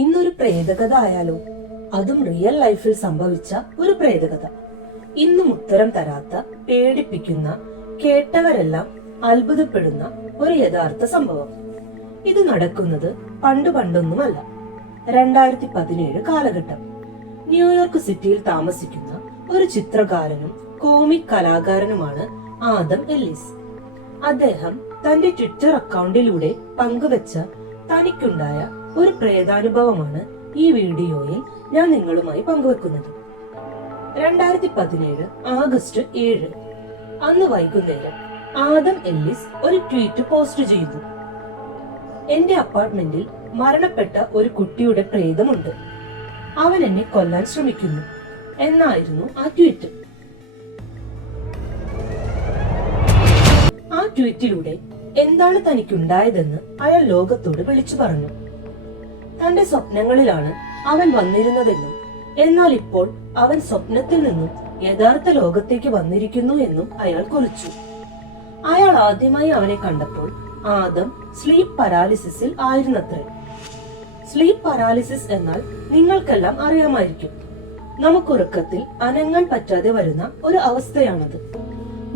ഇന്നൊരു പ്രേതകഥ ആയാലോ? അതും റിയൽ ലൈഫിൽ സംഭവിച്ച ഒരു പ്രേതകഥ. ഇന്നും ഉത്തരം തരാത്ത, പേടിപ്പിക്കുന്ന, കേട്ടവരെല്ലാം അത്ഭുതപ്പെടുന്ന ഒരു യഥാർത്ഥ സംഭവം. ഇത് നടക്കുന്നത് പണ്ടൊന്നുമല്ല. 2017 കാലഘട്ടം. ന്യൂയോർക്ക് സിറ്റിയിൽ താമസിക്കുന്ന ഒരു ചിത്രകാരനും കോമിക് കലാകാരനുമാണ് ആദം എല്ലിസ്. അദ്ദേഹം തന്റെ ട്വിറ്റർ അക്കൗണ്ടിലൂടെ പങ്കുവച്ച തനിക്കുണ്ടായ ഒരു പ്രേതാനുഭവമാണ് ഈ വീഡിയോയിൽ ഞാൻ നിങ്ങളുമായി പങ്കുവെക്കുന്നത്. 2017 ആഗസ്റ്റ് 7 അന്ന് വൈകുന്നേരം ആദം എല്ലിസ് ഒരു ട്വീറ്റ് പോസ്റ്റ് ചെയ്തു. എന്റെ അപ്പാർട്ട്മെന്റിൽ മരണപ്പെട്ട ഒരു കുട്ടിയുടെ പ്രേതമുണ്ട്. അവൻ എന്നെ കൊല്ലാൻ ശ്രമിക്കുന്നു എന്നായിരുന്നു ആ ട്വീറ്റ്. ആ ട്വീറ്റിലൂടെ എന്താണ് തനിക്കുണ്ടായതെന്ന് അയാൾ ലോകത്തോട് വിളിച്ചു പറഞ്ഞു. തന്റെ സ്വപ്നങ്ങളിലാണ് അവൻ വന്നിരുന്നതെന്നും എന്നാൽ ഇപ്പോൾ അവൻ സ്വപ്നത്തിൽ നിന്നും യഥാർത്ഥ ലോകത്തേക്ക് വന്നിരിക്കുന്നു എന്നും അയാൾ കുറിച്ചു. അയാൾ ആദ്യമായി അവനെ കണ്ടപ്പോൾ ആദം സ്ലീപ്പ് പരാലിസിസിൽ ആയിരുന്നത്രേ. സ്ലീപ്പ് പരാലിസിസ് എന്നാൽ നിങ്ങൾക്കെല്ലാം അറിയാമായിരിക്കും. നമുക്കുറക്കത്തിൽ അനങ്ങാൻ പറ്റാതെ വരുന്ന ഒരു അവസ്ഥയാണത്.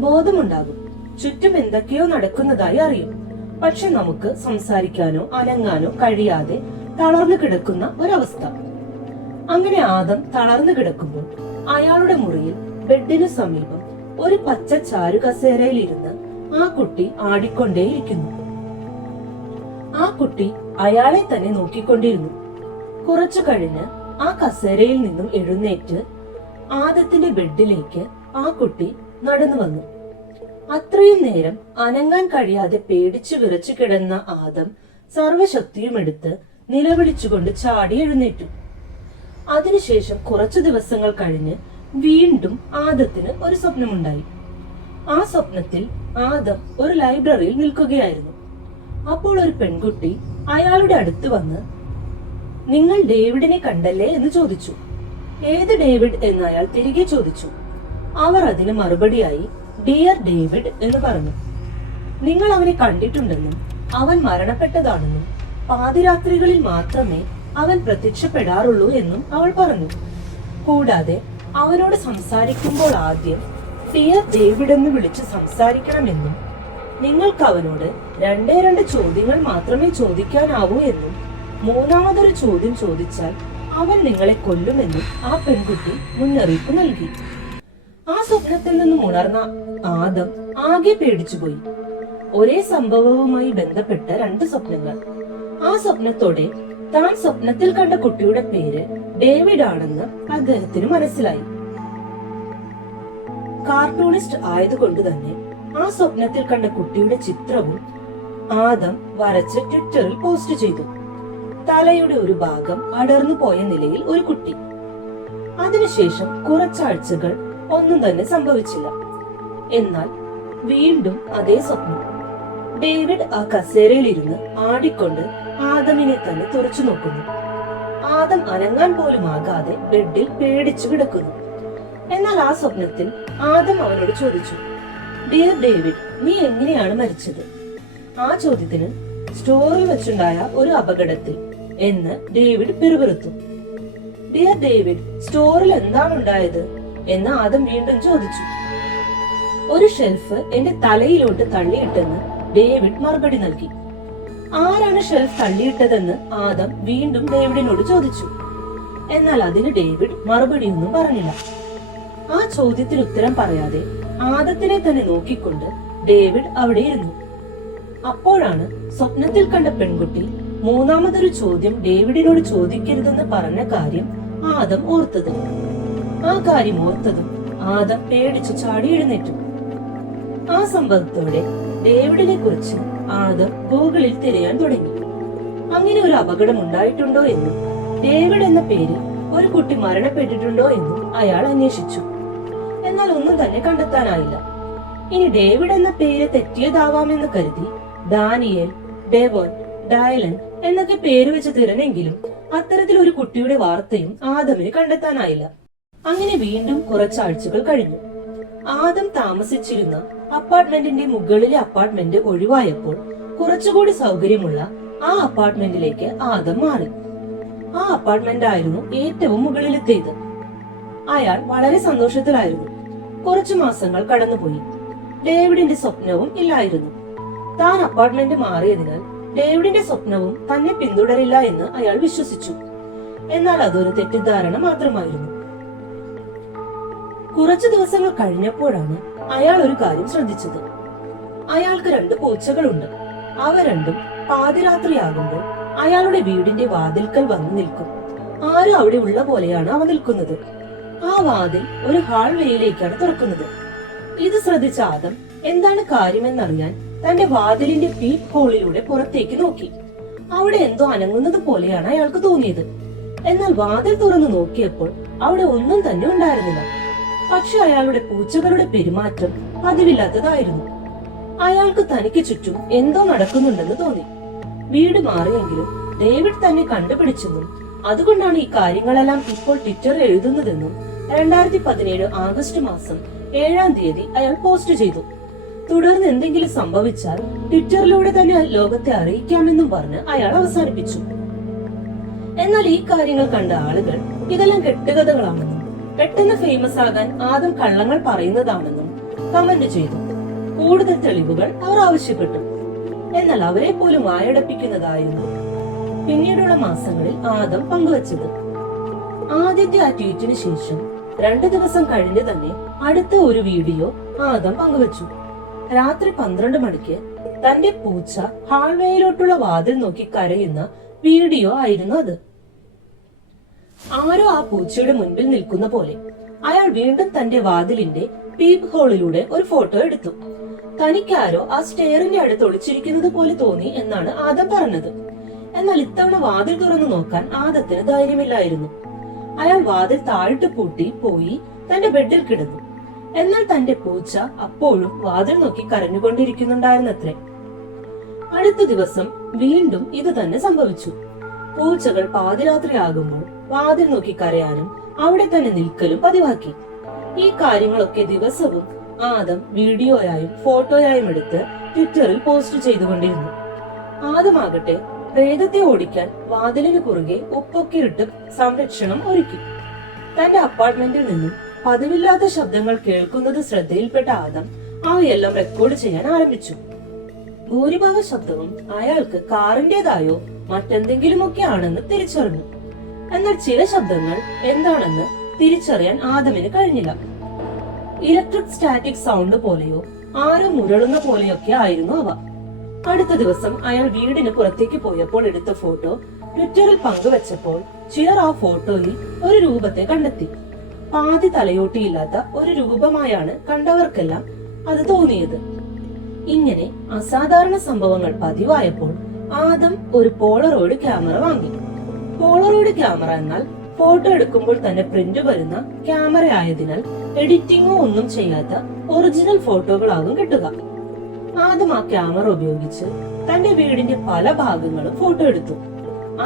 ബോധമുണ്ടാകും, ചുറ്റും എന്തൊക്കെയോ നടക്കുന്നതായി അറിയും, പക്ഷെ നമുക്ക് സംസാരിക്കാനോ അനങ്ങാനോ കഴിയാതെ തളർന്നു കിടക്കുന്ന ഒരവസ്ഥ. അങ്ങനെ ആദം തളർന്നു കിടക്കുമ്പോൾ അയാളുടെ മുറിയിൽ ബെഡിനു സമീപം ഒരു പച്ച ചാരു കസേരയിൽ ഇരുന്ന് ആ കുട്ടി ആടിക്കൊണ്ടേയിരിക്കുന്നു. ആ കുട്ടി അയാളെ തന്നെ നോക്കിക്കൊണ്ടിരുന്നു. കുറച്ചു കഴിഞ്ഞ് ആ കസേരയിൽ നിന്നും എഴുന്നേറ്റ് ആദത്തിന്റെ ബെഡിലേക്ക് ആ കുട്ടി നടന്നു വന്നു. അത്രയും നേരം അനങ്ങാൻ കഴിയാതെ പേടിച്ചു വിറച്ചു കിടന്ന ആദം സർവശക്തിയും എടുത്ത് നിലവിളിച്ചുകൊണ്ട് ചാടി എഴുന്നേറ്റു. അതിനുശേഷം കുറച്ചു ദിവസങ്ങൾ കഴിഞ്ഞ് വീണ്ടും ആദത്തിന് ഒരു സ്വപ്നമുണ്ടായി. ആ സ്വപ്നത്തിൽ ആദം ഒരു ലൈബ്രറിയിൽ നിൽക്കുകയായിരുന്നു. അപ്പോൾ ഒരു പെൺകുട്ടി അയാളുടെ അടുത്ത് വന്ന്, നിങ്ങൾ ഡേവിഡിനെ കണ്ടല്ലേ എന്ന് ചോദിച്ചു. ഏത് ഡേവിഡ് എന്ന് അയാൾ തിരികെ ചോദിച്ചു. അവർ അതിന് മറുപടിയായി ഡിയർ ഡേവിഡ് എന്ന് പറഞ്ഞു. നിങ്ങൾ അവനെ കണ്ടിട്ടുണ്ടെന്നും അവൻ മരണപ്പെട്ടതാണെന്നും പാതിരാത്രികളിൽ മാത്രമേ അവൻ പ്രത്യക്ഷപ്പെടാറുള്ളൂ എന്നും അവൾ പറഞ്ഞു. കൂടാതെ അവനോട് സംസാരിക്കുമ്പോൾ ആദ്യം ഡിയർ ഡേവിഡ് എന്ന് വിളിച്ച് സംസാരിക്കണമെന്നും നിങ്ങൾക്ക് അവനോട് രണ്ട് ചോദ്യങ്ങൾ മാത്രമേ ചോദിക്കാനാവൂ എന്നും മൂന്നാമതൊരു ചോദ്യം ചോദിച്ചാൽ അവൻ നിങ്ങളെ കൊല്ലുമെന്നും ആ പെൺകുട്ടി മുന്നറിയിപ്പ് നൽകി. ആ സ്വപ്നത്തിൽ നിന്നും ഉണർന്ന ആദം ആകെ പേടിച്ചുപോയി. ഒരേ സംഭവവുമായി ബന്ധപ്പെട്ട 2 സ്വപ്നങ്ങൾ. ആ സ്വപ്നത്തോടെ താൻ സ്വപ്നത്തിൽ കണ്ട കുട്ടിയുടെ പേര് ഡേവിഡ് ആണെന്ന് അദ്ദേഹത്തിന് മനസ്സിലായി. കാർട്ടൂണിസ്റ്റ് ആയതുകൊണ്ട് തന്നെ ആ സ്വപ്നത്തിൽ കണ്ട കുട്ടിയുടെ ചിത്രവും ആദം വരച്ച് ട്വിറ്ററിൽ പോസ്റ്റ് ചെയ്തു. തലയുടെ ഒരു ഭാഗം അടർന്നു പോയ നിലയിൽ ഒരു കുട്ടി. അതിനുശേഷം കുറച്ചാഴ്ചകൾ ഒന്നും തന്നെ സംഭവിച്ചില്ല. എന്നാൽ വീണ്ടും അതേ സ്വപ്നം. ഡേവിഡ് ആ കസേരയിൽ ഇരുന്ന് ആടിക്കൊണ്ട് ആദമിനെ തന്നെ തുറച്ചു നോക്കുന്നു. ആദം അനങ്ങാൻ പോലും ആകാതെ ബെഡിൽ പേടിച്ചു കിടക്കുന്നു. എന്നാൽ ആ സ്വപ്നത്തിൽ ആദം അവനോട് ചോദിച്ചു, ഡിയർ ഡേവിഡ്, നീ എങ്ങനെയാണ് മരിച്ചത്? ആ ചോദ്യത്തിന് സ്റ്റോറിൽ വെച്ചുണ്ടായ ഒരു അപകടത്തിൽ എന്ന് ഡേവിഡ് പിറുപിറുത്തു. ഡിയർ ഡേവിഡ്, സ്റ്റോറിൽ എന്താണ് ഉണ്ടായത് എന്ന് ആദം വീണ്ടും ചോദിച്ചു. ഒരു ഷെൽഫ് എന്റെ തലയിലോട്ട് തള്ളിയിട്ടെന്ന് ഡേവിഡ് മറുപടി നൽകി. ആരാണ് ഷെൽഫ് തള്ളിയിട്ടതെന്ന് ആദം വീണ്ടും ഡേവിഡിനോട് ചോദിച്ചു. എന്നാൽ അതിന് ഡേവിഡ് മറുപടിയൊന്നും പറഞ്ഞില്ല. ആ ചോദ്യത്തിന് ഉത്തരം പറയാതെ ആദത്തിനെ തന്നെ നോക്കിക്കൊണ്ട് ഡേവിഡ് അവിടെ ഇരുന്നു. അപ്പോഴാണ് സ്വപ്നത്തിൽ കണ്ട പെൺകുട്ടി മൂന്നാമതൊരു ചോദ്യം ഡേവിഡിനോട് ചോദിക്കരുതെന്ന് പറഞ്ഞ കാര്യം ആദം ഓർത്തത്. ആ കാര്യം ഓർത്തതും ആദം പേടിച്ചു ചാടി എഴുന്നേറ്റു. ആ സംഭവത്തോടെ ഡേവിഡിനെ കുറിച്ച് ആദം ഗൂഗിളിൽ തിരയാൻ തുടങ്ങി. അങ്ങനെ ഒരു അപകടം ഉണ്ടായിട്ടുണ്ടോ എന്നും ഡേവിഡ് എന്ന പേരിൽ ഒരു കുട്ടി മരണപ്പെട്ടിട്ടുണ്ടോ എന്നും അയാൾ അന്വേഷിച്ചു. എന്നാൽ ഒന്നും തന്നെ കണ്ടെത്താനായില്ല. ഇനി ഡേവിഡ് എന്ന പേര് തെറ്റിയതാവാമെന്ന് കരുതി ഡാനിയേൽ, ഡേവോൻ, ഡയലൻ എന്നൊക്കെ പേര് വെച്ച് തിരഞ്ഞെങ്കിലും അത്തരത്തിൽ ഒരു കുട്ടിയുടെ വാർത്തയും ആദമിന് കണ്ടെത്താനായില്ല. അങ്ങനെ വീണ്ടും കുറച്ചാഴ്ചകൾ കഴിഞ്ഞു. ആദം താമസിച്ചിരുന്ന അപ്പാർട്ട്മെന്റിന്റെ മുകളിലെ അപ്പാർട്ട്മെന്റ് ഒഴിവായപ്പോൾ കുറച്ചുകൂടി സൗകര്യമുള്ള ആ അപ്പാർട്ട്മെന്റിലേക്ക് ആദം മാറി. അപ്പാർട്ട്മെന്റ് ആയിരുന്നു ഏറ്റവും മുകളിലെത്തിയത്. അയാൾ വളരെ സന്തോഷത്തിലായിരുന്നു. കുറച്ചു മാസങ്ങൾ കടന്നുപോയി. ഡേവിഡിന്റെ സ്വപ്നവും ഇല്ലായിരുന്നു. താൻ അപ്പാർട്ട്മെന്റ് മാറിയതിനാൽ ഡേവിഡിന്റെ സ്വപ്നവും തന്നെ പിന്തുടരില്ല എന്ന് അയാൾ വിശ്വസിച്ചു. എന്നാൽ അതൊരു തെറ്റിദ്ധാരണ മാത്രമായിരുന്നു. കുറച്ചു ദിവസങ്ങൾ കഴിഞ്ഞപ്പോഴാണ് അയാൾ ഒരു കാര്യം ശ്രദ്ധിച്ചത്. അയാൾക്ക് 2 പൂച്ചകളുണ്ട്. അവ രണ്ടും പാതിരാത്രിയാകുമ്പോൾ അയാളുടെ വീടിന്റെ വാതിൽക്കൽ വന്നു നിൽക്കും. ആരും അവിടെ ഉള്ള പോലെയാണ് അവ നിൽക്കുന്നത്. ആ വാതിൽ ഒരു ഹാൾവേയിലേക്കാണ് തുറക്കുന്നത്. ഇത് ശ്രദ്ധിച്ച ആദം എന്താണ് കാര്യമെന്നറിയാൻ തന്റെ വാതിലിന്റെ പീപ്പ് ഹോളിലൂടെ പുറത്തേക്ക് നോക്കി. അവിടെ എന്തോ അനങ്ങുന്നത് പോലെയാണ് അയാൾക്ക് തോന്നിയത്. എന്നാൽ വാതിൽ തുറന്നു നോക്കിയപ്പോൾ അവിടെ ഒന്നും തന്നെ ഉണ്ടായിരുന്നില്ല. പക്ഷെ അയാളുടെ പൂച്ചകളുടെ പെരുമാറ്റം പതിവില്ലാത്തതായിരുന്നു. അയാൾക്ക് തനിക്ക് ചുറ്റും എന്തോ നടക്കുന്നുണ്ടെന്ന് തോന്നി. വീട് മാറിയെങ്കിലും ഡേവിഡ് തന്നെ കണ്ടുപിടിച്ചെന്നും അതുകൊണ്ടാണ് ഈ കാര്യങ്ങളെല്ലാം ഇപ്പോൾ ട്വിറ്ററിൽ എഴുതുന്നതെന്നും 2017 ആഗസ്റ്റ് മാസം 7-ാം തീയതി അയാൾ പോസ്റ്റ് ചെയ്തു. തുടർന്ന് എന്തെങ്കിലും സംഭവിച്ചാൽ ട്വിറ്ററിലൂടെ തന്നെ ലോകത്തെ അറിയിക്കാമെന്നും പറഞ്ഞ് അയാൾ അവസാനിപ്പിച്ചു. എന്നാൽ ഈ കാര്യങ്ങൾ കണ്ട ആളുകൾ ഇതെല്ലാം കെട്ടുകഥകളാണെന്നും പെട്ടെന്ന് ഫേമസ് ആകാൻ ആദം കള്ളങ്ങൾ പറയുന്നതാണെന്നും കമന്റ് ചെയ്തു. കൂടുതൽ തെളിവുകൾ അവർ ആവശ്യപ്പെട്ടു. എന്നാൽ അവരെ പോലും വായടപ്പിക്കുന്നതായിരുന്നു പിന്നീടുള്ള മാസങ്ങളിൽ ആദം പങ്കുവച്ചത്. ആദ്യത്തെ ആ ട്വീറ്റിന് ശേഷം 2 ദിവസം കഴിഞ്ഞ് തന്നെ അടുത്ത ഒരു വീഡിയോ ആദം പങ്കുവച്ചു. രാത്രി 12 മണിക്ക് തന്റെ പൂച്ച ഹാൾവേയിലോട്ടുള്ള വാതിൽ നോക്കി കരയുന്ന വീഡിയോ ആയിരുന്നു അത്. ആരോ ആ പൂച്ചയുടെ മുൻപിൽ നിൽക്കുന്ന പോലെ അയാൾ വീണ്ടും തന്റെ വാതിലിന്റെ പീപ്പ് ഹോളിലൂടെ ഒരു ഫോട്ടോ എടുത്തു. തനിക്കാരോ ആ സ്റ്റെയറിന്റെ അടുത്ത് ഒളിച്ചിരിക്കുന്നത് പോലെ തോന്നി എന്നാണ് ആദം പറഞ്ഞത്. എന്നാൽ ഇത്തവണ വാതിൽ തുറന്നു നോക്കാൻ ആദത്തിന് ധൈര്യമില്ലായിരുന്നു. അയാൾ വാതിൽ താഴിട്ട് പൂട്ടി പോയി തന്റെ ബെഡിൽ കിടന്നു. എന്നാൽ തന്റെ പൂച്ച അപ്പോഴും വാതിൽ നോക്കി കരഞ്ഞുകൊണ്ടിരിക്കുന്നുണ്ടായിരുന്നത്രേ. അടുത്ത ദിവസം വീണ്ടും ഇത് തന്നെ സംഭവിച്ചു. പൂച്ചകൾ പാതിരാത്രിയാകുമ്പോൾ വാതിൽ നോക്കി കരയാനും അവിടെ തന്നെ നിൽക്കലും പതിവാക്കി. ഈ കാര്യങ്ങളൊക്കെ ദിവസവും ആദം വീഡിയോയായും ഫോട്ടോയായും എടുത്ത് ട്വിറ്ററിൽ പോസ്റ്റ് ചെയ്തുകൊണ്ടിരുന്നു. ആദമാകട്ടെ പ്രേതത്തെ ഓടിക്കാൻ വാതിലിന് കുറുകെ ഉപ്പൊക്കെ ഇട്ട് സംരക്ഷണം ഒരുക്കി. തന്റെ അപ്പാർട്ട്മെന്റിൽ നിന്നും പതിവില്ലാത്ത ശബ്ദങ്ങൾ കേൾക്കുന്നത് ശ്രദ്ധയിൽപ്പെട്ട ആദം അവയെല്ലാം റെക്കോർഡ് ചെയ്യാൻ ആരംഭിച്ചു. ഭൂരിഭാഗ ശബ്ദവും അയാൾക്ക് കാറിന്റേതായോ മറ്റെന്തെങ്കിലുമൊക്കെ ആണെന്ന് തിരിച്ചറിഞ്ഞു. എന്നാൽ ചില ശബ്ദങ്ങൾ എന്താണെന്ന് തിരിച്ചറിയാൻ ആദമിന് കഴിഞ്ഞില്ല. ഇലക്ട്രിക് സ്റ്റാറ്റിക് സൗണ്ട് പോലെയോ ആരോ മുരളുന്ന പോലെയൊക്കെ ആയിരുന്നു അവ. അടുത്ത ദിവസം അയാൾ വീടിന് പുറത്തേക്ക് പോയപ്പോൾ എടുത്ത ഫോട്ടോ ട്വിറ്ററിൽ പങ്കുവച്ചപ്പോൾ ചിലർ ആ ഫോട്ടോയിൽ ഒരു രൂപത്തെ കണ്ടെത്തി. പാതി തലയോട്ടിയില്ലാത്ത ഒരു രൂപമായാണ് കണ്ടവർക്കെല്ലാം അത് തോന്നിയത്. ഇങ്ങനെ അസാധാരണ സംഭവങ്ങൾ പതിവായപ്പോൾ ആദം ഒരു പോളറോയിഡ് ക്യാമറ വാങ്ങി. പോളറോയിഡ് ക്യാമറ എന്നാൽ ഫോട്ടോ എടുക്കുമ്പോൾ തന്നെ പ്രിന്റ് വരുന്ന ക്യാമറ ആയതിനാൽ എഡിറ്റിംഗോ ഒന്നും ചെയ്യാത്ത ഒറിജിനൽ ഫോട്ടോകളാകും കിട്ടുക. ആദം ആ ക്യാമറ ഉപയോഗിച്ച് തന്റെ വീടിന്റെ പല ഭാഗങ്ങളും ഫോട്ടോ എടുത്തു.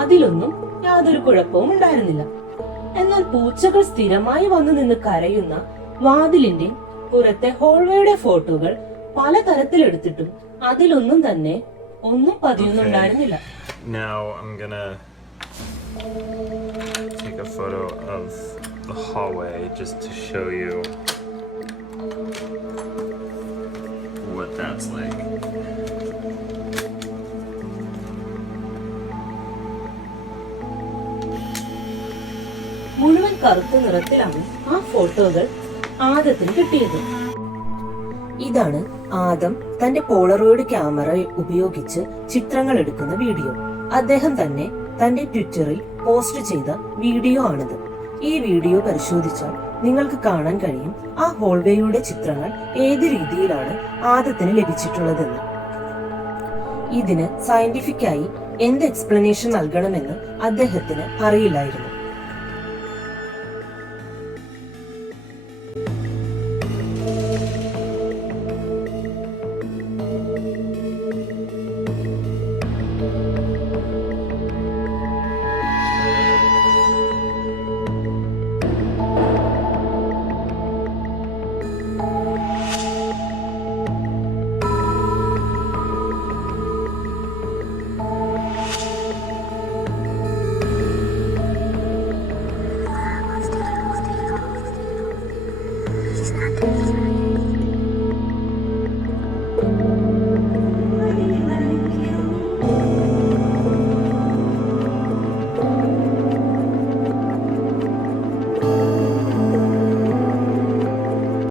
അതിലൊന്നും യാതൊരു കുഴപ്പവും ഉണ്ടായിരുന്നില്ല. എന്നാൽ പൂച്ചകൾ സ്ഥിരമായി വന്നു നിന്ന് കരയുന്ന വാതിലിന്റെ പുറത്തെ ഹോൾവേയുടെ ഫോട്ടോകൾ പല തരത്തിലെടുത്തിട്ടും അതിലൊന്നും തന്നെ ഒന്നും പതിയുന്നുണ്ടായിരുന്നില്ല. Now I'm gonna take a photo of the hallway just to show you what that's like. മുഴുവൻ കറുത്ത നിറത്തിലാണ് ആ ഫോട്ടോകൾ ആദത്തിന് കിട്ടിയത്. ഇതാണ് ആദം തന്റെ പോളറോയിഡ് ക്യാമറ ഉപയോഗിച്ച് ചിത്രങ്ങൾ എടുക്കുന്ന വീഡിയോ. അദ്ദേഹം തന്നെ തന്റെ ട്വിറ്ററിൽ പോസ്റ്റ് ചെയ്ത വീഡിയോ ആണിത്. ഈ വീഡിയോ പരിശോധിച്ചാൽ നിങ്ങൾക്ക് കാണാൻ കഴിയും ആ ഹോൾവേയുടെ ചിത്രങ്ങൾ ഏത് രീതിയിലാണ് ആദത്തിന് ലഭിച്ചിട്ടുള്ളതെന്ന്. ഇതിന് സയന്റിഫിക്കായി എന്ത് എക്സ്പ്ലനേഷൻ നൽകണമെന്ന് അദ്ദേഹത്തിന് അറിയില്ലായിരുന്നു. した